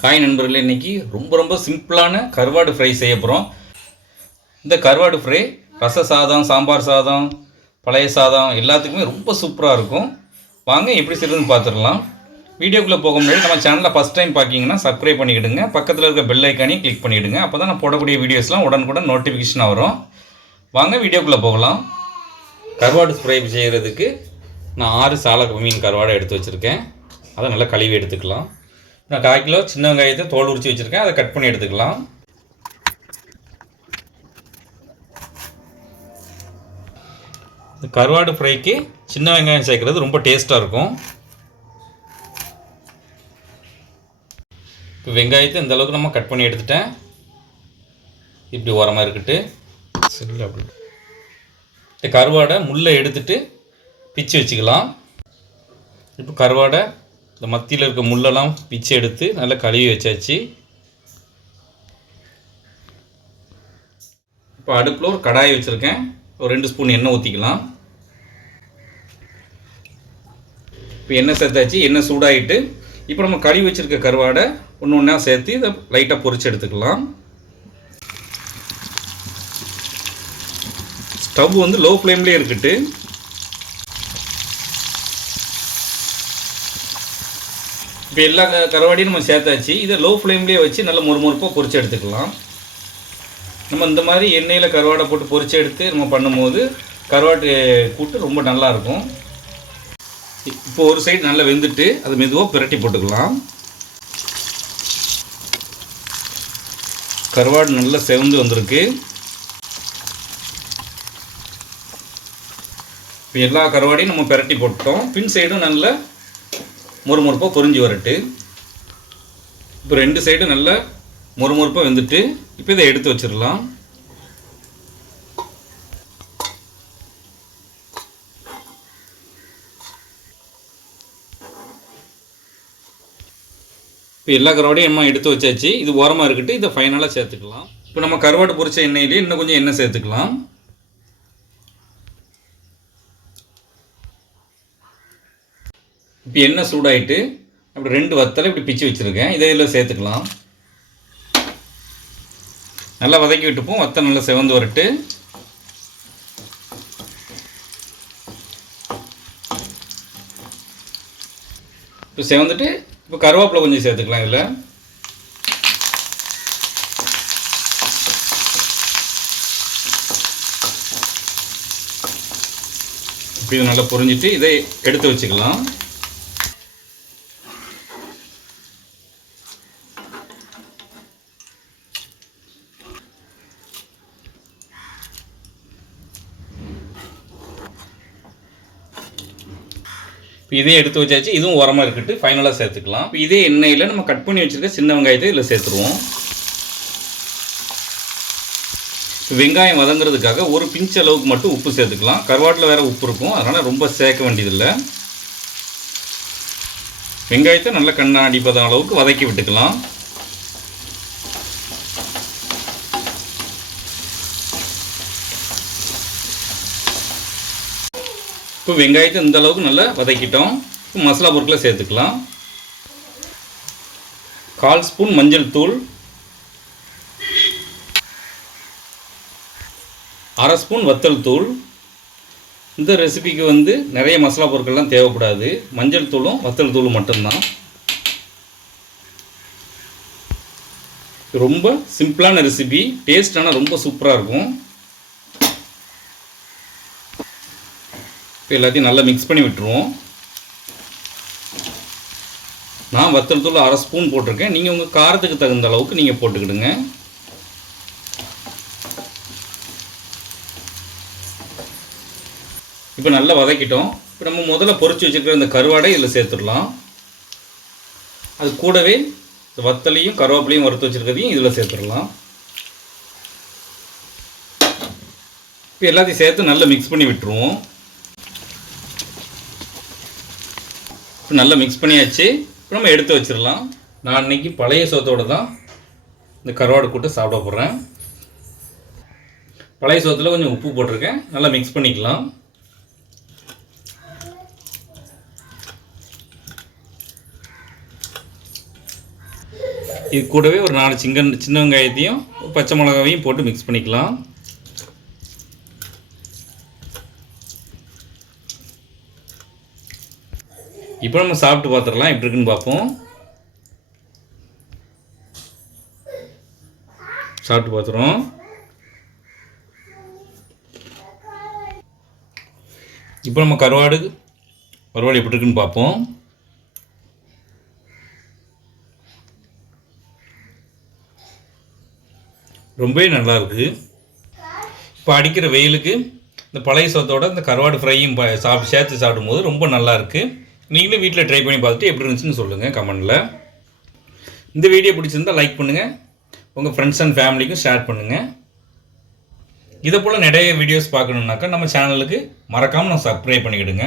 Hi நண்பர்களே இன்றைக்கி ரொம்ப ரொம்ப சிம்பிளான கருவாடு ஃப்ரை செய்ய போகிறோம் இந்த கருவாடு ஃப்ரை ரச சாதம் சாம்பார் சாதம் பழைய சாதம் எல்லாத்துக்குமே ரொம்ப சூப்பராக இருக்கும். வாங்க எப்படி செய்யறதுன்னு பார்த்துடலாம் வீடியோக்குள்ளே போக முன்னாடி நம்ம சேனலில் ஃபஸ்ட் டைம் பார்க்கிங்கன்னா சப்ஸ்கிரைப் பண்ணிக்கிடுங்க. பக்கத்தில் இருக்க பெல் ஐக்கானையும் கிளிக் பண்ணிவிடுங்க அப்போ தான் நான் போடக்கூடிய வீடியோஸ்லாம் உடனுக்குடன் நோட்டிஃபிகேஷனாக வரும். வாங்க வீடியோக்குள்ளே போகலாம். கருவாடு ஃப்ரை செய்கிறதுக்கு நான் ஆறு சாலை மீன் கருவாடை எடுத்து வச்சுருக்கேன். அதை நல்லா கழுவி எடுத்துக்கலாம். நான் கால் கிலோ சின்ன வெங்காயத்தை தோல் உரிச்சு வச்சுருக்கேன். அதை கட் பண்ணி எடுத்துக்கலாம். இந்த கருவாடு ஃப்ரைக்கு சின்ன வெங்காயம் சேர்க்குறது ரொம்ப டேஸ்ட்டாக இருக்கும். இப்போ வெங்காயத்தை இந்த அளவுக்கு நம்ம கட் பண்ணி எடுத்துட்டேன். இப்படி ஓரமாக இருக்கட்டு. சரி அப்படி. இந்த கருவாடை முள்ளை எடுத்துட்டு பிச்சு வச்சுக்கலாம். இப்போ கருவாடை இந்த மத்தியில் இருக்க முள்ளெல்லாம் பிச்சு எடுத்து நல்லா கழுவி வச்சாச்சு. இப்போ அடுப்பில் ஒரு கடாயை வச்சுருக்கேன். ஒரு ரெண்டு ஸ்பூன் எண்ணெய் ஊற்றிக்கலாம் இப்போ எண்ணெய் சேர்த்தாச்சு. எண்ணெய் சூடாகிட்டு இப்போ நம்ம கழுவி வச்சுருக்க கருவாடை ஒன்று ஒன்றா சேர்த்து இதை லைட்டாக பொறிச்சு எடுத்துக்கலாம். ஸ்டவ் வந்து லோ ஃப்ளேம்லேயே இருக்கட்டு. இப்போ எல்லா க- கருவாடியும் நம்ம சேர்த்தாச்சு. இதை லோ ஃப்ளேம்லேயே வச்சு நல்ல முறுமுறுப்பாக பொறிச்சு எடுத்துக்கலாம். நம்ம இந்த மாதிரி எண்ணெயில் கருவாடை போட்டு பொறிச்சு எடுத்து நம்ம பண்ணும்போது கருவாட்டு கூட்டு ரொம்ப நல்லாயிருக்கும். இப்போ ஒரு சைடு நல்லா வெந்துட்டு அதை மெதுவாக பிரட்டி போட்டுக்கலாம். கருவாடு நல்லா செவந்து வந்திருக்கு. இப்போ எல்லா கருவாடையும் நம்ம பிரட்டி போட்டோம். பின் சைடும் நல்ல முறுமுறுப்பாக பொறிஞ்சு வரட்டு. இப்போ ரெண்டு சைடும் நல்லா மொறுமொறுப்பாக வெந்துட்டு இப்போ இதை எடுத்து வச்சிடலாம். இப்போ எல்லா கருவாடையும் நம்ம எடுத்து வச்சாச்சு. இது ஓரமாக இருக்கட்டு இதை ஃபைனலாக சேர்த்துக்கலாம். இப்போ நம்ம கருவாடு பொரிச்ச எண்ணெயிலே இன்னும் கொஞ்சம் எண்ணெய் சேர்த்துக்கலாம். இப்போ எண்ணெய் சூடாயிட்டு அப்படி ரெண்டு வத்தலை இப்படி பிச்சு வச்சுருக்கேன். இதை இதில் சேர்த்துக்கலாம். நல்லா வதக்கி விட்டுப்போம். வத்தல் நல்லா செவந்து வரட்டு. இப்போ செவந்துட்டு இப்போ கருவேப்பிலை கொஞ்சம் சேர்த்துக்கலாம் இதில். இப்போ நல்லா பொரிஞ்சிட்டு இதை எடுத்து வச்சுக்கலாம். இப்போ இதே எடுத்து வச்சாச்சு இதுவும் உரமாக இருக்கட்டு ஃபைனலாக சேர்த்துக்கலாம். இப்போ இதே எண்ணெயில் நம்ம கட் பண்ணி வச்சுருக்க சின்ன வெங்காயத்தை இதில் சேர்த்துருவோம். வெங்காயம் வதங்குறதுக்காக ஒரு பிஞ்ச் அளவுக்கு மட்டும் உப்பு சேர்த்துக்கலாம். கருவாட்டில் வேறு உப்பு இருக்கும் அதனால் ரொம்ப சேர்க்க வேண்டியதில்லை. வெங்காயத்தை நல்லா கண்ணாடி பதம் அளவுக்கு வதக்கி விட்டுக்கலாம். இப்போ வெங்காயத்தை இந்த அளவுக்கு நல்லா வதக்கிட்டோம். இப்போ மசாலா பொருட்களை சேர்த்துக்கலாம். கால் ஸ்பூன் மஞ்சள் தூள். அரை ஸ்பூன் வத்தல் தூள். இந்த ரெசிபிக்கு வந்து நிறைய மசாலா பொருட்கள்லாம் தேவைப்படாது. மஞ்சள் தூளும் வத்தல் தூளும் மட்டும்தான். ரொம்ப சிம்பிளான ரெசிபி. டேஸ்ட் ஆனால் ரொம்ப சூப்பராக இருக்கும். இப்போ எல்லாத்தையும் நல்லா மிக்ஸ் பண்ணி விட்டுருவோம். நான் வத்தல் தூள் அரை ஸ்பூன் போட்டிருக்கேன். நீங்கள் உங்கள் காரத்துக்கு தகுந்த அளவுக்கு நீங்கள் போட்டுக்கிடுங்க. இப்போ நல்லா வதக்கிட்டோம். இப்போ நம்ம முதல்ல பொறிச்சு வச்சுருக்கிற இந்த கருவாடை இதில் சேர்த்துடலாம். அது கூடவே இந்த வத்தலையும் கருவேப்பிலையும் வறுத்து வச்சுருக்கிறதையும் இதில் சேர்த்துடலாம். இப்போ எல்லாத்தையும் சேர்த்து நல்லா மிக்ஸ் பண்ணி விட்டுருவோம். இப்போ நல்லா மிக்ஸ் பண்ணியாச்சு. இப்போ நம்ம எடுத்து வச்சிடலாம். நான் இன்றைக்கி பழைய சோத்தோடு தான் இந்த கருவாடு கூட்டு சாப்பிட போகிறேன் பழைய சோத்தில் கொஞ்சம் உப்பு போட்டிருக்கேன். நல்லா மிக்ஸ் பண்ணிக்கலாம். இது கூடவே ஒரு நாலு சிங்கன் சின்ன வெங்காயத்தையும் பச்சை மிளகாவையும் போட்டு மிக்ஸ் பண்ணிக்கலாம். இப்போ நம்ம சாப்பிட்டு பார்த்துடலாம் எப்படி இருக்குன்னு பார்ப்போம். சாப்பிட்டு பார்த்துறோம் இப்போ நம்ம கருவாடு கருவாடு எப்படி இருக்குன்னு பார்ப்போம். ரொம்பவே நல்லா இருக்கு. இப்போ அடிக்கிற வெயிலுக்கு இந்த பழைய சோத்தோட இந்த கருவாடு ஃப்ரையும் சாப்பிட்டு சேர்த்து சாப்பிடும்போது ரொம்ப நல்லா இருக்குது நீங்களும் வீட்டில் ட்ரை பண்ணி பார்த்துட்டு எப்படி இருந்துச்சுன்னு சொல்லுங்கள் கமெண்டில். இந்த வீடியோ பிடிச்சிருந்தா லைக் பண்ணுங்கள் உங்கள் ஃப்ரெண்ட்ஸ் அண்ட் ஃபேமிலிக்கும் ஷேர் பண்ணுங்கள் இதை போல் நிறைய வீடியோஸ் பார்க்கணுன்னாக்கா நம்ம சேனலுக்கு மறக்காமல் நான் சப்ஸ்கிரைப் பண்ணிக்கிடுங்க.